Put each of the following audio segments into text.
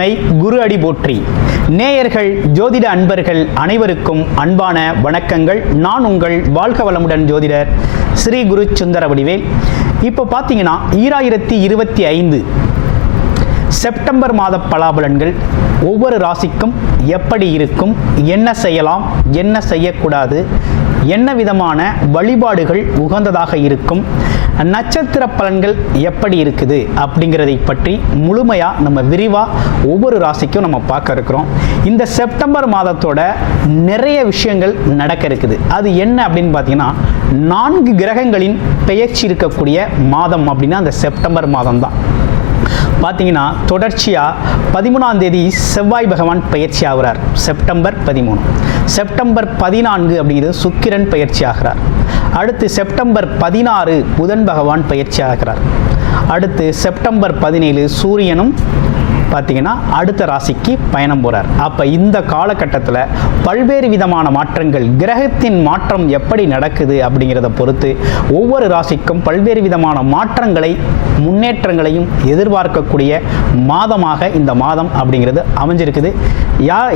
துணை, குரு அடி போற்றி. நேயர்கள், ஜோதிட அன்பர்கள் அனைவருக்கும் அன்பான வணக்கங்கள். நான் உங்கள் வாழ்க வளமுடன் ஜோதிடர் ஸ்ரீ குரு சுந்தர வடிவேல். இப்போ பார்த்தீங்கன்னா 2025 செப்டம்பர் மாத பலாபலன்கள் ஒவ்வொரு ராசிக்கும் எப்படி இருக்கும், என்ன செய்யலாம், என்ன செய்யக்கூடாது, என்ன விதமான வழிபாடுகள் உகந்ததாக இருக்கும், நட்சத்திர பலன்கள் எப்படி இருக்குது அப்படிங்கிறதை பற்றி முழுமையாக நம்ம விரிவாக ஒவ்வொரு ராசிக்கும் நம்ம பார்க்க இருக்கிறோம். இந்த செப்டம்பர் மாதத்தோட நிறைய விஷயங்கள் நடக்க இருக்குது. அது என்ன அப்படின்னு பார்த்தீங்கன்னா 4 கிரகங்களின் பெயர்ச்சி இருக்கக்கூடிய மாதம் அப்படின்னா அந்த செப்டம்பர் மாதம் தான். பார்த்தீங்கன்னா தொடர்ச்சியாக 13ஆம் தேதி செவ்வாய் பகவான் பயிற்சி ஆகிறார், செப்டம்பர் 13. செப்டம்பர் 14 அப்படிங்கிறது சுக்கிரன் பயிற்சி ஆகிறார். அடுத்து செப்டம்பர் 16 புதன் பகவான் பயிற்சி ஆகிறார். அடுத்து செப்டம்பர் 17 சூரியனும் பார்த்தீங்கன்னா அடுத்த ராசிக்கு பயணம் போகிறார். அப்போ இந்த காலகட்டத்தில் பல்வேறு விதமான மாற்றங்கள், கிரகத்தின் மாற்றம் எப்படி நடக்குது அப்படிங்கிறத பொறுத்து ஒவ்வொரு ராசிக்கும் பல்வேறு விதமான மாற்றங்களை, முன்னேற்றங்களையும் எதிர்பார்க்கக்கூடிய மாதமாக இந்த மாதம் அப்படிங்கிறது அமைஞ்சிருக்குது.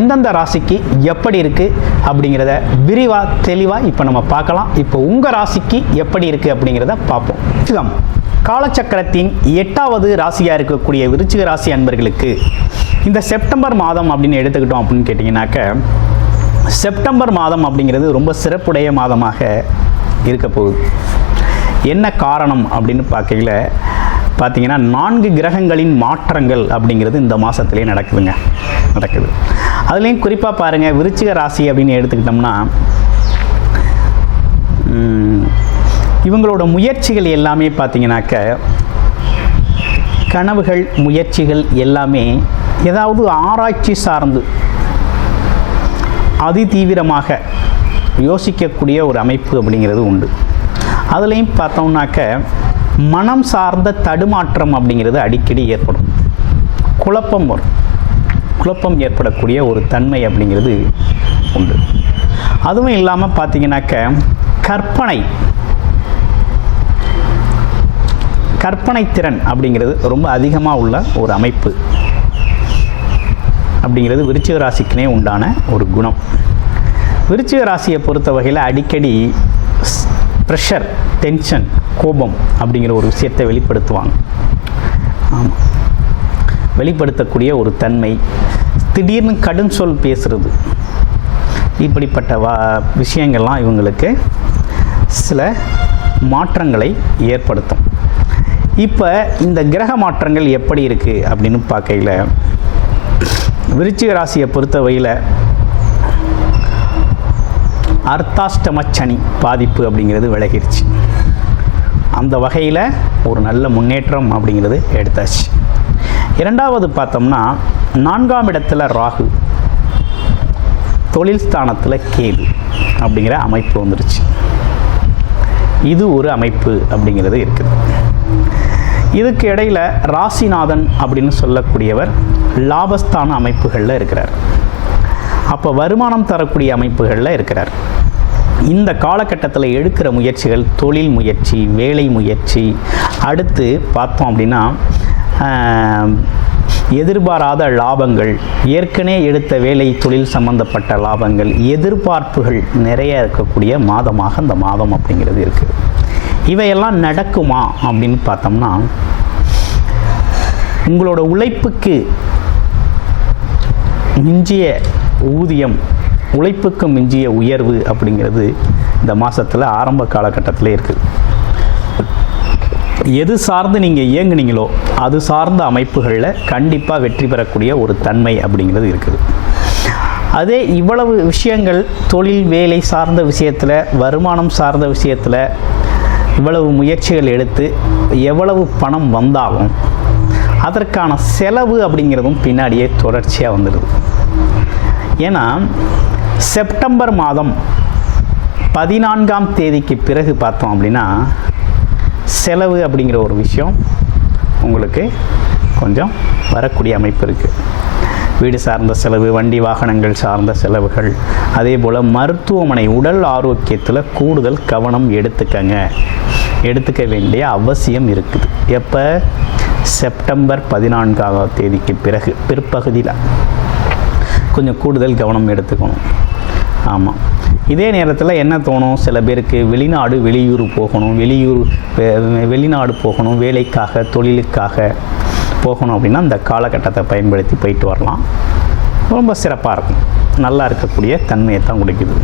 எந்தெந்த ராசிக்கு எப்படி இருக்குது அப்படிங்கிறத விரிவாக தெளிவாக இப்போ நம்ம பார்க்கலாம். இப்போ உங்கள் ராசிக்கு எப்படி இருக்குது அப்படிங்கிறத பார்ப்போம். காலச்சக்கரத்தின் 8வது ராசியாக இருக்கக்கூடிய விருச்சிக ராசி அன்பர்களுக்கு இந்த செப்டம்பர் மாதம் அப்படின்னு எடுத்துக்கிட்டோம் அப்படின்னு கேட்டிங்கனாக்க, செப்டம்பர் மாதம் அப்படிங்கிறது ரொம்ப சிறப்புடைய மாதமாக இருக்க போகுது. என்ன காரணம் அப்படின்னு பார்க்கையில் பார்த்தீங்கன்னா 4 கிரகங்களின் மாற்றங்கள் அப்படிங்கிறது இந்த மாதத்துலேயே நடக்குது. அதுலேயும் குறிப்பாக பாருங்கள், விருச்சிக ராசி அப்படின்னு எடுத்துக்கிட்டோம்னா இவங்களோட முயற்சிகள் எல்லாமே பார்த்தீங்கன்னாக்க, கனவுகள், முயற்சிகள் எல்லாமே ஏதாவது ஆராய்ச்சி சார்ந்து அதிதீவிரமாக யோசிக்கக்கூடிய ஒரு அமைப்பு அப்படிங்கிறது உண்டு. அதுலேயும் பார்த்தோம்னாக்க மனம் சார்ந்த தடுமாற்றம் அப்படிங்கிறது அடிக்கடி ஏற்படும். குழப்பம் ஏற்படக்கூடிய ஒரு தன்மை அப்படிங்கிறது உண்டு. அதுவும் இல்லாமல் பார்த்தீங்கன்னாக்க கற்பனை திறன் அப்படிங்கிறது ரொம்ப அதிகமாக உள்ள ஒரு அமைப்பு அப்படிங்கிறது விருச்சிக ராசிக்குனே உண்டான ஒரு குணம். விருச்சிக ராசியை பொறுத்த வகையில் அடிக்கடி ப்ரெஷர், டென்ஷன், கோபம் அப்படிங்கிற ஒரு விஷயத்தை வெளிப்படுத்துவாங்க. வெளிப்படுத்தக்கூடிய ஒரு தன்மை, திடீர்னு கடும் சொல் பேசுறது, இப்படிப்பட்ட விஷயங்கள்லாம் இவங்களுக்கு சில மாற்றங்களை ஏற்படுத்தும். இப்போ இந்த கிரக மாற்றங்கள் எப்படி இருக்குது அப்படின்னு பார்க்கையில் விருச்சிக ராசியை பொறுத்தவரையில் அர்த்தாஷ்டம சனி பாதிப்பு அப்படிங்கிறது விலகிருச்சு. அந்த வகையில் ஒரு நல்ல முன்னேற்றம் அப்படிங்கிறது எடுத்தாச்சு. 2வது பார்த்தோம்னா 4ஆம் இடத்துல ராகு, தொழில் ஸ்தானத்தில் கேது அப்படிங்கிற அமைப்பு வந்துருச்சு. இது ஒரு அமைப்பு அப்படிங்கிறது இருக்குது. இதுக்கு இடையில் ராசிநாதன் அப்படின்னு சொல்லக்கூடியவர் லாபஸ்தான அமைப்புகளில் இருக்கிறார். அப்போ வருமானம் தரக்கூடிய அமைப்புகளில் இருக்கிறார். இந்த காலகட்டத்தில் எடுக்கிற முயற்சிகள், தொழில் முயற்சி, வேலை முயற்சி, அடுத்து பார்த்தோம் அப்படின்னா எதிர்பாராத லாபங்கள், ஏற்கனவே எடுத்த வேலை, தொழில் சம்பந்தப்பட்ட லாபங்கள், எதிர்பார்ப்புகள் நிறைய இருக்கக்கூடிய மாதமாக இந்த மாதம் அப்படிங்கிறது இருக்குது. இவையெல்லாம் நடக்குமா அப்படின்னு பார்த்தோம்னா, உங்களோட உழைப்புக்கு மிஞ்சிய ஊதியம், உழைப்புக்கு மிஞ்சிய உயர்வு அப்படிங்கிறது இந்த மாதத்தில் ஆரம்ப காலகட்டத்தில் இருக்குது. எது சார்ந்து நீங்கள் இயங்குனீங்களோ அது சார்ந்த அமைப்புகளில் கண்டிப்பாக வெற்றி பெறக்கூடிய ஒரு தன்மை அப்படிங்கிறது இருக்குது. அதே இவ்வளவு விஷயங்கள் தொழில், வேலை சார்ந்த விஷயத்தில், வருமானம் சார்ந்த விஷயத்தில் இவ்வளவு முயற்சிகள் எடுத்து எவ்வளவு பணம் வந்தாலும் அதற்கான செலவு அப்படிங்கிறதும் பின்னாடியே தொடர்ச்சியாக வந்துடுது. ஏன்னா செப்டம்பர் மாதம் 14ஆம் தேதிக்கு பிறகு பார்த்தோம் அப்படின்னா செலவு அப்படிங்கிற ஒரு விஷயம் உங்களுக்கு கொஞ்சம் வரக்கூடிய அமைப்பு இருக்குது. வீடு சார்ந்த செலவு, வண்டி வாகனங்கள் சார்ந்த செலவுகள், அதே போல் மருத்துவமனை, உடல் ஆரோக்கியத்தில் கூடுதல் கவனம் எடுத்துக்க வேண்டிய அவசியம் இருக்குது. எப்போ செப்டம்பர் 14ஆம் தேதிக்கு பிறகு பிற்பகுதியில் கொஞ்சம் கூடுதல் கவனம் எடுத்துக்கணும். ஆமாம், இதே நேரத்தில் என்ன தோணும், சில பேருக்கு வெளியூர் போகணும், வெளிநாடு போகணும், வேலைக்காக தொழிலுக்காக போகணும் அப்படின்னா அந்த காலகட்டத்தை பயன்படுத்தி போயிட்டு வரலாம். ரொம்ப சிறப்பாக இருக்கும், நல்லா இருக்கக்கூடிய தன்மையை தான் கொடுக்குது.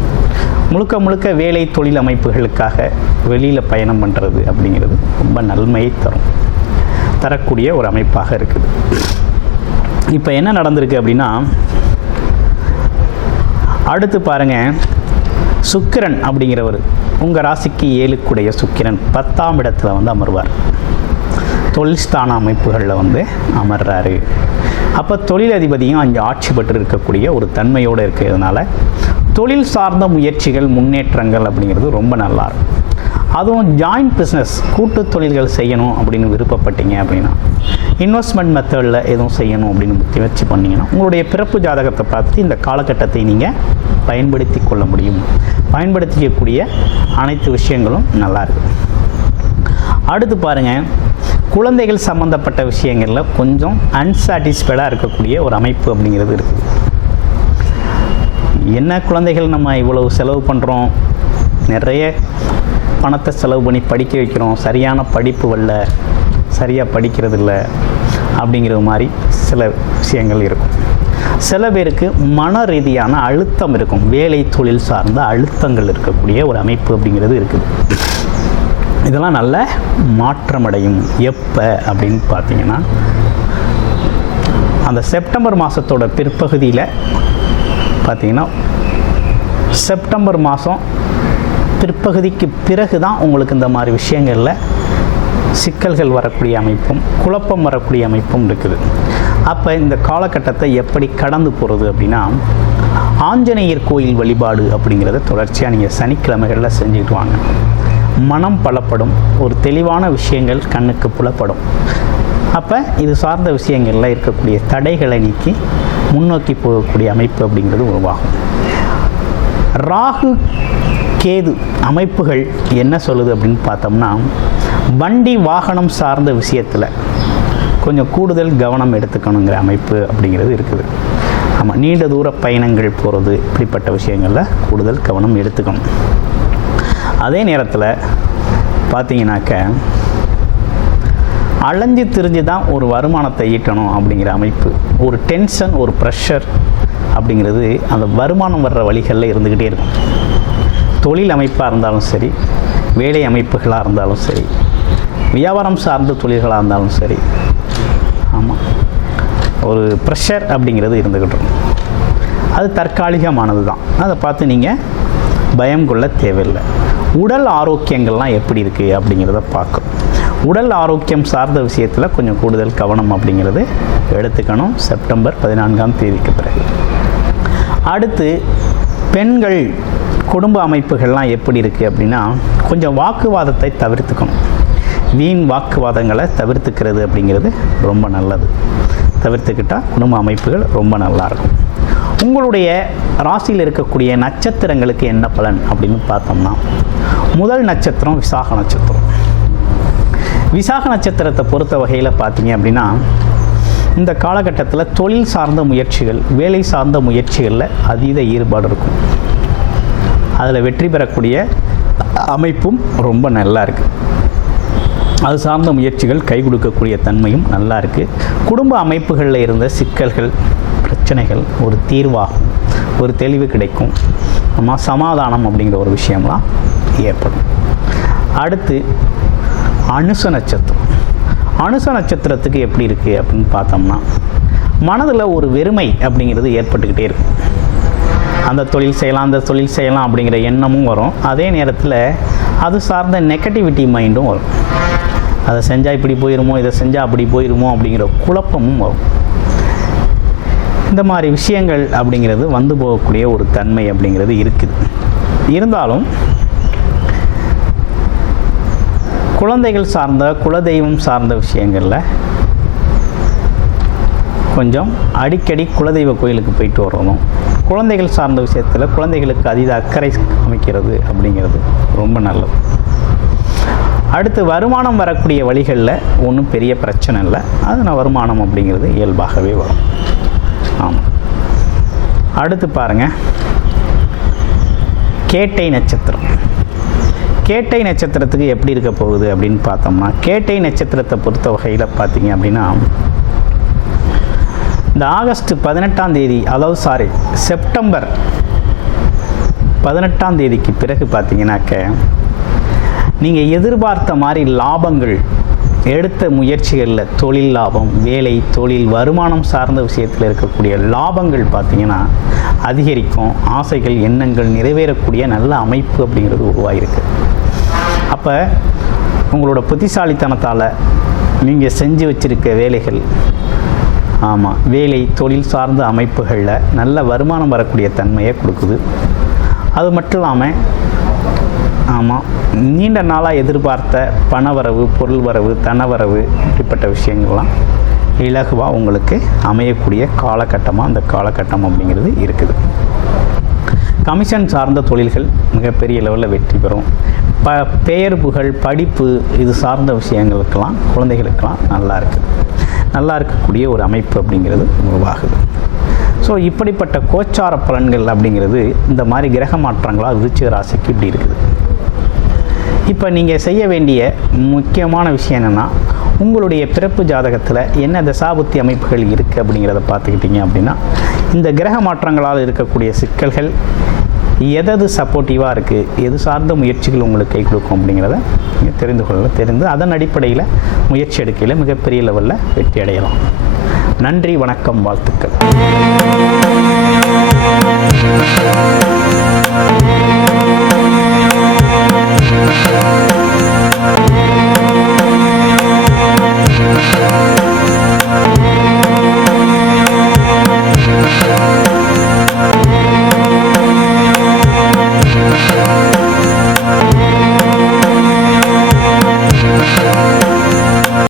முழுக்க வேலை தொழில் அமைப்புகளுக்காக வெளியில் பயணம் பண்ணுறது அப்படிங்கிறது ரொம்ப நன்மையை தரக்கூடிய ஒரு அமைப்பாக இருக்குது. இப்போ என்ன நடந்திருக்கு அப்படின்னா, அடுத்து பாருங்கள், சுக்கிரன் அப்படிங்கிறவர் உங்கள் ராசிக்கு 7க்குடைய சுக்கிரன் 10ஆம் இடத்துல வந்து அமர்வார். தொழில் ஸ்தான அமைப்புகளில் அமர்றாரு. அப்போ தொழிலதிபதியும் அங்கே ஆட்சி பெற்று இருக்கக்கூடிய ஒரு தன்மையோடு இருக்கிறதுனால தொழில் சார்ந்த முயற்சிகள் முன்னேற்றங்கள் அப்படிங்கிறது ரொம்ப நல்லாயிருக்கும். அதுவும் ஜாயிண்ட் பிஸ்னஸ் கூட்டு தொழில்கள் செய்யணும் அப்படின்னு விருப்பப்பட்டீங்க அப்படின்னா, இன்வெஸ்ட்மெண்ட் மெத்தடில் எதுவும் செய்யணும் அப்படின்னு முயற்சி பண்ணிங்கன்னா உங்களுடைய பிறப்பு ஜாதகத்தை பார்த்துட்டு இந்த காலகட்டத்தை நீங்கள் பயன்படுத்தி கொள்ள முடியும். பயன்படுத்திக்கக்கூடிய அனைத்து விஷயங்களும் நல்லாயிருக்கு. அடுத்து பாருங்கள், குழந்தைகள் சம்மந்தப்பட்ட விஷயங்களில் கொஞ்சம் அன்சாட்டிஸ்ஃபைடாக இருக்கக்கூடிய ஒரு அமைப்பு அப்படிங்கிறது இருக்குது. என்ன குழந்தைகள் நம்ம இவ்வளவு செலவு பண்ணுறோம், நிறைய பணத்தை செலவு பண்ணி படிக்க வைக்கிறோம், சரியான படிப்பு வரல, சரியாக படிக்கிறது இல்லை அப்படிங்கிற மாதிரி சில விஷயங்கள் இருக்கும். சில பேருக்கு மன ரீதியான அழுத்தம் இருக்கும், வேலை தொழில் சார்ந்த அழுத்தங்கள் இருக்கக்கூடிய ஒரு அமைப்பு அப்படிங்கிறது இருக்குது. இதெல்லாம் நல்ல மாற்றமடையும். எப்போ அப்படின்னு பார்த்தீங்கன்னா, அந்த செப்டம்பர் மாதத்தோட பிற்பகுதியில் பார்த்தீங்கன்னா, செப்டம்பர் மாதம் பிற்பகுதிக்கு பிறகு தான் உங்களுக்கு இந்த மாதிரி விஷயங்களில் சிக்கல்கள் வரக்கூடிய அமைப்பும் குழப்பம் வரக்கூடிய அமைப்பும் இருக்குது. அப்போ இந்த காலகட்டத்தை எப்படி கடந்து போகிறது அப்படின்னா, ஆஞ்சநேயர் கோயில் வழிபாடு அப்படிங்கிறத தொடர்ச்சியாக நீங்கள் சனிக்கிழமைகளில் செஞ்சுட்டு வாங்க. மனம் பலப்படும், ஒரு தெளிவான விஷயங்கள் கண்ணுக்கு புலப்படும். அப்போ இது சார்ந்த விஷயங்களில் இருக்கக்கூடிய தடைகளை நீக்கி முன்னோக்கி போகக்கூடிய அமைப்பு அப்படிங்கிறது உருவாகும். ராகு கேது அமைப்புகள் என்ன சொல்லுது அப்படின்னு பார்த்தோம்னா, வண்டி வாகனம் சார்ந்த விஷயத்தில் கொஞ்சம் கூடுதல் கவனம் எடுத்துக்கணுங்கிற அமைப்பு அப்படிங்கிறது இருக்குது. ஆமாம், நீண்ட தூர பயணங்கள் போகிறது, இப்படிப்பட்ட விஷயங்களில் கூடுதல் கவனம் எடுத்துக்கணும். அதே நேரத்தில் பார்த்தீங்கன்னாக்க, அலைஞ்சு திரிஞ்சு தான் ஒரு வருமானத்தை ஈட்டணும் அப்படிங்கிற அமைப்பு, ஒரு டென்ஷன், ஒரு ப்ரெஷர் அப்படிங்கிறது அந்த வருமானம் வர்ற வழிகளில் இருந்துக்கிட்டே இருக்கும். தொழில் அமைப்பாக இருந்தாலும் சரி, வேலை அமைப்புகளாக இருந்தாலும் சரி, வியாபாரம் சார்ந்த தொழில்களாக இருந்தாலும் சரி, ஆமாம், ஒரு ப்ரெஷர் அப்படிங்கிறது இருந்துக்கிட்டு இருக்கும். அது தற்காலிகமானது தான், அதை பார்த்து நீங்கள் பயம் கொள்ள தேவையில்லை. உடல் ஆரோக்கியங்கள்லாம் எப்படி இருக்குது அப்படிங்கிறத பார்க்கும். உடல் ஆரோக்கியம் சார்ந்த விஷயத்தில் கொஞ்சம் கூடுதல் கவனம் அப்படிங்கிறது எடுத்துக்கணும் செப்டம்பர் 14ஆம் தேதிக்கு பிறகு. அடுத்து பெண்கள் குடும்ப அமைப்புகள்லாம் எப்படி இருக்குது அப்படின்னா, கொஞ்சம் வாக்குவாதத்தை தவிர்த்துக்கணும். வீண் வாக்குவாதங்களை தவிர்த்துக்கிறது அப்படிங்கிறது ரொம்ப நல்லது. தவிர்த்துக்கிட்டால் குடும்ப அமைப்புகள் ரொம்ப நல்லாயிருக்கும். உங்களுடைய ராசியில் இருக்கக்கூடிய நட்சத்திரங்களுக்கு என்ன பலன் அப்படின்னு பார்த்தோம்னா, முதல் நட்சத்திரம் விசாக நட்சத்திரம். விசாக நட்சத்திரத்தை பொறுத்த வகையில் பார்த்தீங்க அப்படின்னா, இந்த காலகட்டத்தில் தொழில் சார்ந்த முயற்சிகள், வேலை சார்ந்த முயற்சிகளில் அதீத ஈடுபாடு இருக்கும். அதில் வெற்றி பெறக்கூடிய அமைப்பும் ரொம்ப நல்லா இருக்குது. அது சார்ந்த முயற்சிகள் கை கொடுக்கக்கூடிய தன்மையும் நல்லா இருக்குது. குடும்ப அமைப்புகளில் இருந்த சிக்கல்கள், பிரச்சனைகள் ஒரு தீர்வாகும், ஒரு தெளிவு கிடைக்கும், நம்ம சமாதானம் அப்படிங்கிற ஒரு விஷயம்லாம் ஏற்படும். அடுத்து அனுச நட்சத்திரம். அனுச நட்சத்திரத்துக்கு எப்படி இருக்குது அப்படின்னு பார்த்தோம்னா, மனதில் ஒரு வெறுமை அப்படிங்கிறது ஏற்பட்டுக்கிட்டே இருக்கும். அந்த தொழில் செய்யலாம், அந்த தொழில் செய்யலாம் அப்படிங்கிற எண்ணமும் வரும். அதே நேரத்தில் அது சார்ந்த நெகட்டிவிட்டி மைண்டும் வரும். அதை செஞ்சால் இப்படி போயிடுமோ, இதை செஞ்சால் அப்படி போயிடுமோ அப்படிங்கிற குழப்பமும் வரும். இந்த மாதிரி விஷயங்கள் அப்படிங்கிறது வந்து போகக்கூடிய ஒரு தன்மை அப்படிங்கிறது இருக்குது. இருந்தாலும் குழந்தைகள் சார்ந்த, குலதெய்வம் சார்ந்த விஷயங்களில் கொஞ்சம் அடிக்கடி குலதெய்வ கோயிலுக்கு போயிட்டு வரணும். குழந்தைகள் சார்ந்த விஷயத்தில் குழந்தைகளுக்கு அதீத அக்கறை அமைக்கிறது அப்படிங்கிறது ரொம்ப நல்லது. அடுத்து வருமானம் வரக்கூடிய வழிகளில் ஒன்றும் பெரிய பிரச்சனை இல்லை. அது வருமானம் அப்படிங்கிறது இயல்பாகவே வரும். ஆமாம். அடுத்து பாருங்கள், கேட்டை நட்சத்திரம். கேட்டை நட்சத்திரத்துக்கு எப்படி இருக்க போகுது அப்படின்னு பார்த்தோம்னா, கேட்டை நட்சத்திரத்தை பொறுத்த வகையில் பார்த்தீங்க அப்படின்னா, இந்த ஆகஸ்ட் 18ஆம் தேதி, அதாவது செப்டம்பர் 18ஆம் தேதிக்கு பிறகு பார்த்தீங்கன்னாக்க, நீங்கள் எதிர்பார்த்த மாதிரி லாபங்கள், எடுத்த முயற்சிகளில் தொழில் லாபம், வேலை, தொழில், வருமானம் சார்ந்த விஷயத்தில் இருக்கக்கூடிய லாபங்கள் பார்த்தீங்கன்னா அதிகரிக்கும். ஆசைகள், எண்ணங்கள் நிறைவேறக்கூடிய நல்ல அமைப்பு அப்படிங்கிறது உருவாகிருக்கு. அப்போ உங்களோட புத்திசாலித்தனத்தால் நீங்கள் செஞ்சு வச்சுருக்க வேலைகள், ஆமாம், வேலை, தொழில் சார்ந்த அமைப்புகளில் நல்ல வருமானம் வரக்கூடிய தன்மையை கொடுக்குது. அது மட்டும் இல்லாமல், ஆமாம், நீண்ட நாளாக எதிர்பார்த்த பணவரவு, பொருள் வரவு, தனவரவு, இப்படிப்பட்ட விஷயங்கள்லாம் இலகுவாக உங்களுக்கு அமையக்கூடிய காலகட்டமாக அந்த காலகட்டம் அப்படிங்கிறது இருக்குது. கமிஷன் சார்ந்த தொழில்கள் மிகப்பெரிய லெவலில் வெற்றி பெறும். பெயர் புகழ், படிப்பு, இது சார்ந்த விஷயங்களுக்கெல்லாம், குழந்தைகளுக்கெல்லாம் நல்லா இருக்கக்கூடிய ஒரு அமைப்பு அப்படிங்கிறது உருவாகுது. ஸோ இப்படிப்பட்ட கோச்சார பலன்கள் அப்படிங்கிறது இந்த மாதிரி கிரக மாற்றங்களாக விருச்சிக ராசிக்கு இப்படி இருக்குது. இப்போ நீங்கள் செய்ய வேண்டிய முக்கியமான விஷயம் என்னென்னா, உங்களுடைய பிறப்பு ஜாதகத்தில் என்ன தசாபுத்தி அமைப்புகள் இருக்குது அப்படிங்கிறத பார்த்துக்கிட்டிங்க அப்படின்னா, இந்த கிரக மாற்றங்களால் இருக்கக்கூடிய சிக்கல்கள் எது சப்போர்ட்டிவாக இருக்குது, எது சார்ந்த முயற்சிகள் உங்களுக்கு கை கொடுக்கும் அப்படிங்கிறத நீங்கள் தெரிந்து அதன் அடிப்படையில் முயற்சி எடுக்கையில் மிகப்பெரிய லெவலில் வெற்றி அடையலாம். நன்றி, வணக்கம், வாழ்த்துக்கள்.